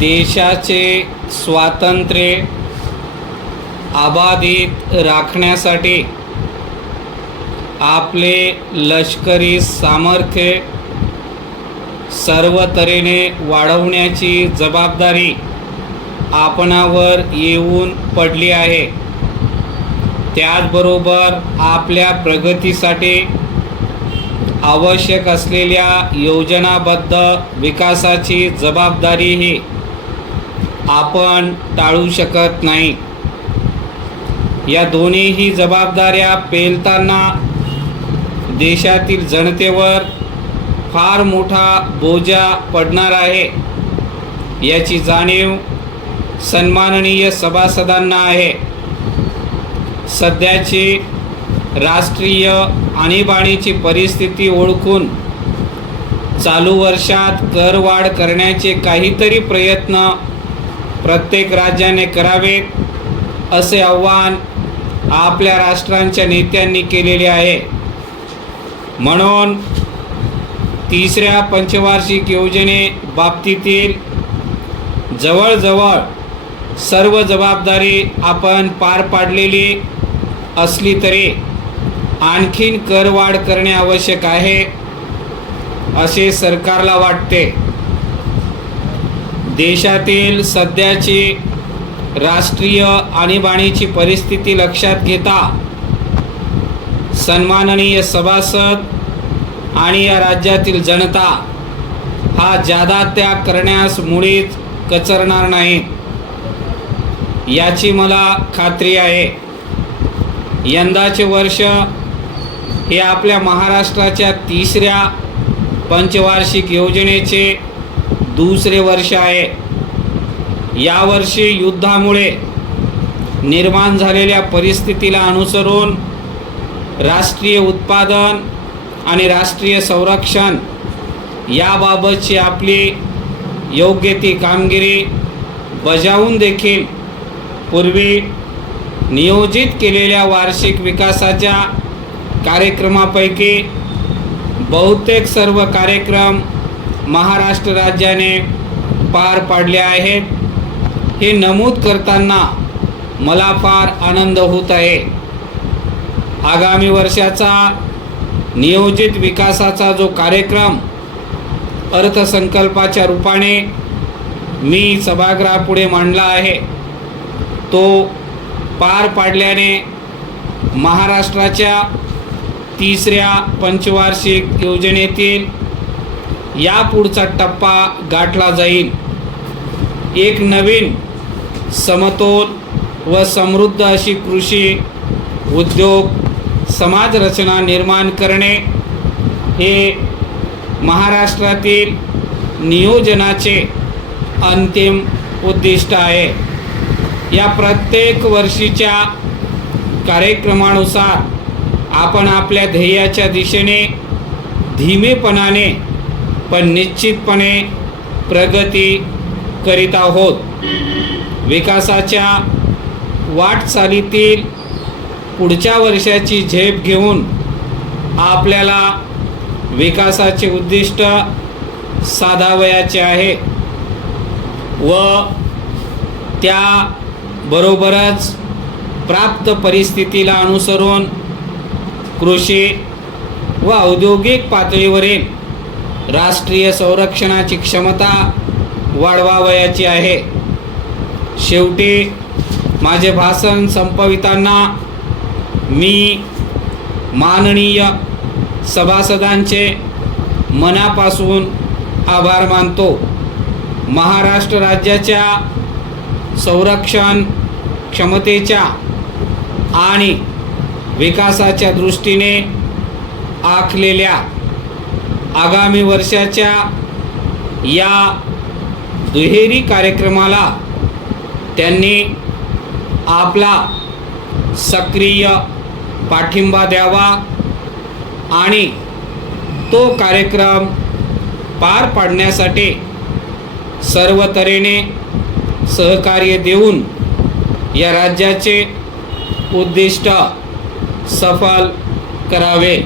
देशाचे स्वातंत्र्य अबाधित राखण्यासाठी आपले लष्करी सामर्थ्य सर्व तऱ्हेने वाढवण्याची जबाबदारी आपणावर येऊन पडली आहे। त्याचबरोबर आपल्या प्रगतीसाठी आवश्यक असलेल्या योजनाबद्ध विकासाची जबाबदारीही आपण टाळू शकत नाही। या दोन्हीही जबाबदाऱ्या पेलताना देशातील जनतेवर फार मोठा बोजा पडणार आहे, याची जाणीव सन्माननीय सभासदांना आहे। सध्याची राष्ट्रीय आणीबाणीची परिस्थिती ओळखून चालू वर्षात करवाढ करण्याचे काहीतरी प्रयत्न प्रत्येक राज्याने करावेत, असे आव्हान आपल्या राष्ट्रांच्या नेत्यांनी केलेले आहे। म्हणून तिसऱ्या पंचवार्षिक योजने बाबतीतील जवळजवळ सर्व जबाबदारी आपण पार पाडलेली असली तरी आणखीन करवाढ करणे आवश्यक आहे, असे सरकारला वाटते। देशातील सध्याची राष्ट्रीय आणीबाणीची परिस्थिती लक्षात घेता सन्माननीय सभासद आणि या राज्यातील जनता हा जादा त्याग करण्यास मुळीच कचरणार नाही, याची मला खात्री आहे। यंदाचे वर्ष हे आपल्या महाराष्ट्राच्या तिसऱ्या पंचवार्षिक योजनेचे दुसरे वर्ष आहे। यावर्षी युद्धामुळे निर्माण झालेल्या परिस्थितीला अनुसरून राष्ट्रीय उत्पादन आणि राष्ट्रीय संरक्षण याबाबतची आपली योग्य ती कामगिरी बजावून देखील पूर्वी नियोजित केलेल्या वार्षिक विकासाच्या कार्यक्रमापैकी बहुतेक सर्व कार्यक्रम महाराष्ट्र राज्याने पार पाडले आहेत, हे नमूद करताना मला फार आनंद होत आहे। आगामी वर्षाचा नियोजित विकासाचा जो कार्यक्रम अर्थसंकल्पाच्या रूपाने मी सभागृहापुढे मांडला आहे, तो पार पाडल्याने महाराष्ट्राच्या तिसऱ्या पंचवार्षिक योजनेतील यापुढचा टप्पा गाठला जाईल। एक नवीन समतोल व समृद्ध अशी कृषी, उद्योग, समाज रचना निर्माण करणे हे महाराष्ट्रातील नियोजनाचे अंतिम उद्दिष्ट आहे। या प्रत्येक वर्षीच्या कार्यक्रमानुसार आपण आपल्या ध्येयाच्या दिशेने धीमेपणाने पण निश्चितपणे प्रगती करीत आहोत। विकासाच्या वाटचालीतील पुढच्या वर्षाची झेप घेऊन आपल्याला विकासाचे उद्दिष्ट साधावयाचे आहे व त्याबरोबरच प्राप्त परिस्थितीला अनुसरून कृषी व औद्योगिक पातळीवरील राष्ट्रीय संरक्षणाची क्षमता वाढवावयाची आहे। शेवटी माझे भाषण संपविताना मी माननीय सभासदांचे मनापासून आभार मानतो। महाराष्ट्र राज्याच्या संरक्षण क्षमतेच्या आणि विकासाच्या दृष्टीने आखलेल्या आगामी वर्षाच्या या दुहेरी कार्यक्रमाला त्यांनी आपला सक्रिय पाठिंबा द्यावा आणि तो कार्यक्रम पार पाडण्यासाठी सर्व तऱ्हेने सहकार्य देऊन या राज्याचे उद्दिष्ट सफल करावे।